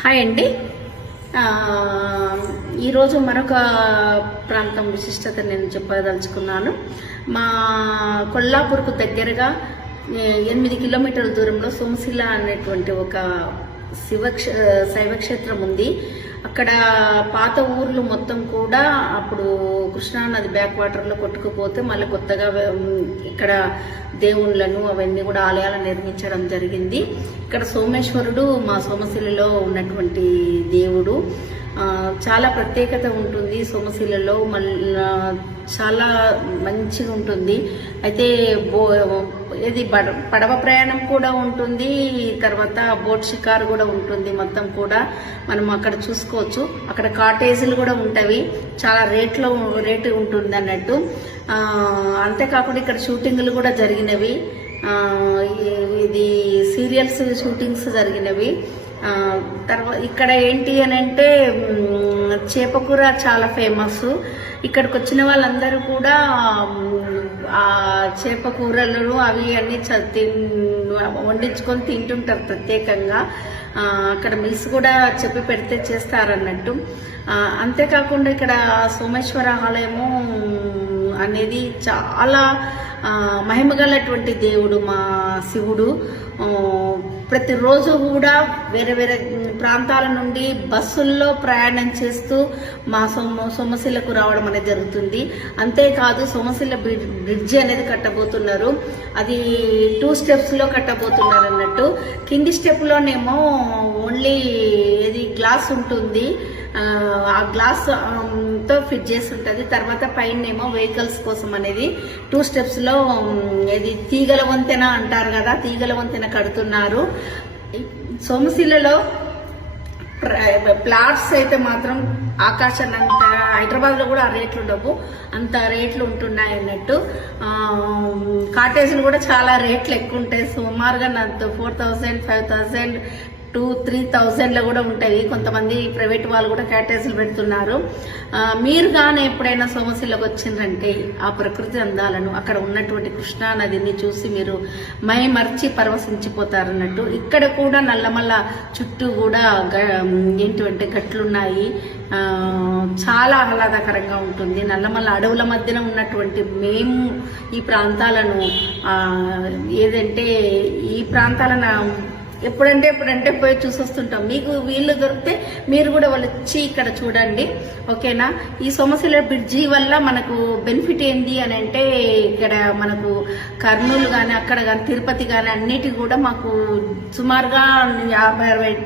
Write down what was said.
Hi అండి. ఈరోజు మరొక ప్రాంతం విశిష్టత నేను చెప్పదలుచుకున్నాను. మా కొల్లాపూర్కు దగ్గరగా 8 కిలోమీటర్ల దూరంలో సోమశిల అనేటువంటి ఒక శైవక్షేత్రం ఉంది. అక్కడ పాత ఊర్లు మొత్తం కూడా అప్పుడు కృష్ణానది బ్యాక్ వాటర్లో కొట్టుకుపోతే మళ్ళీ కొత్తగా ఇక్కడ దేవుళ్ళను అవన్నీ కూడా ఆలయాలను నిర్మించడం జరిగింది. ఇక్కడ సోమేశ్వరుడు మా సోమశిలలో ఉన్నటువంటి దేవుడు. చాలా ప్రత్యేకత ఉంటుంది సోమశిలలో. చాలా మంచిగా ఉంటుంది. అయితే ఇది పడవ ప్రయాణం కూడా ఉంటుంది, తర్వాత బోట్ షికారు కూడా ఉంటుంది. మొత్తం కూడా మనం అక్కడ చూసుకోవచ్చు. అక్కడ కాటేజీలు కూడా ఉంటవి. చాలా రేటు ఉంటుంది అన్నట్టు. అంతేకాకుండా ఇక్కడ షూటింగ్లు కూడా జరిగినవి. ఇది సీరియల్స్ షూటింగ్స్ జరిగినవి. తర్వాత ఇక్కడ ఏంటి అని అంటే చేపకూర చాలా ఫేమస్. ఇక్కడికి వచ్చిన వాళ్ళందరూ కూడా ఆ చేపకూరలను అవి అన్ని వండించుకొని తింటుంటారు ప్రత్యేకంగా. అక్కడ మిల్స్ కూడా చెప్పి పెడితే చేస్తారన్నట్టు. అంతేకాకుండా ఇక్కడ సోమేశ్వర ఆలయము అనేది చాలా మహిమగలటువంటి దేవుడు మా శివుడు. ప్రతిరోజు కూడా వేరే వేరే ప్రాంతాల నుండి బస్సుల్లో ప్రయాణం చేస్తూ మా సోమశిలకు రావడం అనేది జరుగుతుంది. అంతేకాదు సోమశిల బ్రిడ్జి అనేది కట్టబోతున్నారు. అది 2 స్టెప్స్లో కట్టబోతున్నారు అన్నట్టు. కింది స్టెప్లోనేమో ఓన్లీ ఏది గ్లాస్ ఉంటుంది, ఆ గ్లాస్ తో ఫిట్ చేసి ఉంటుంది. తర్వాత పైన ఏమో వెహికల్స్ కోసం అనేది 2 స్టెప్స్లో ఏది తీగల వంతెన అంటారు కదా, తీగల వంతెన కడుతున్నారు. సోమశిలలో ప్లాట్స్ అయితే మాత్రం ఆకాశాన్ని అంత, హైదరాబాద్ లో కూడా ఆ రేట్లు ఉండవు, అంత రేట్లు ఉంటున్నాయి అన్నట్టు. కాటేజీలు కూడా చాలా రేట్లు ఎక్కువ ఉంటాయి. సుమారుగా 4,000, 5,000 to 3,000 కూడా ఉంటాయి. కొంతమంది ప్రైవేట్ వాళ్ళు కూడా కాటేజీలు పెడుతున్నారు. మీరు కానీ ఎప్పుడైనా సోమశిలకు వచ్చిందంటే ఆ ప్రకృతి అందాలను, అక్కడ ఉన్నటువంటి కృష్ణా నదిని చూసి మీరు మర్చి పరవశించిపోతారన్నట్టు. ఇక్కడ కూడా నల్లమల్ల చుట్టూ కూడా ఏంటంటే గట్లున్నాయి. చాలా ఆహ్లాదకరంగా ఉంటుంది. నల్లమల్ల అడవుల మధ్యన ఉన్నటువంటి మేము ఈ ప్రాంతాలను ఏదంటే ఈ ప్రాంతాలను ఎప్పుడంటే పోయి చూసొస్తుంటాం. మీకు వీళ్ళు దొరికితే మీరు కూడా వాళ్ళు వచ్చి ఇక్కడ చూడండి, ఓకేనా. ఈ సోమశిల బ్రిడ్జి వల్ల మనకు బెనిఫిట్ ఏంది అని అంటే, ఇక్కడ మనకు కర్నూలు కానీ అక్కడ కానీ తిరుపతి కానీ అన్నిటి కూడా మాకు సుమారుగా 50-60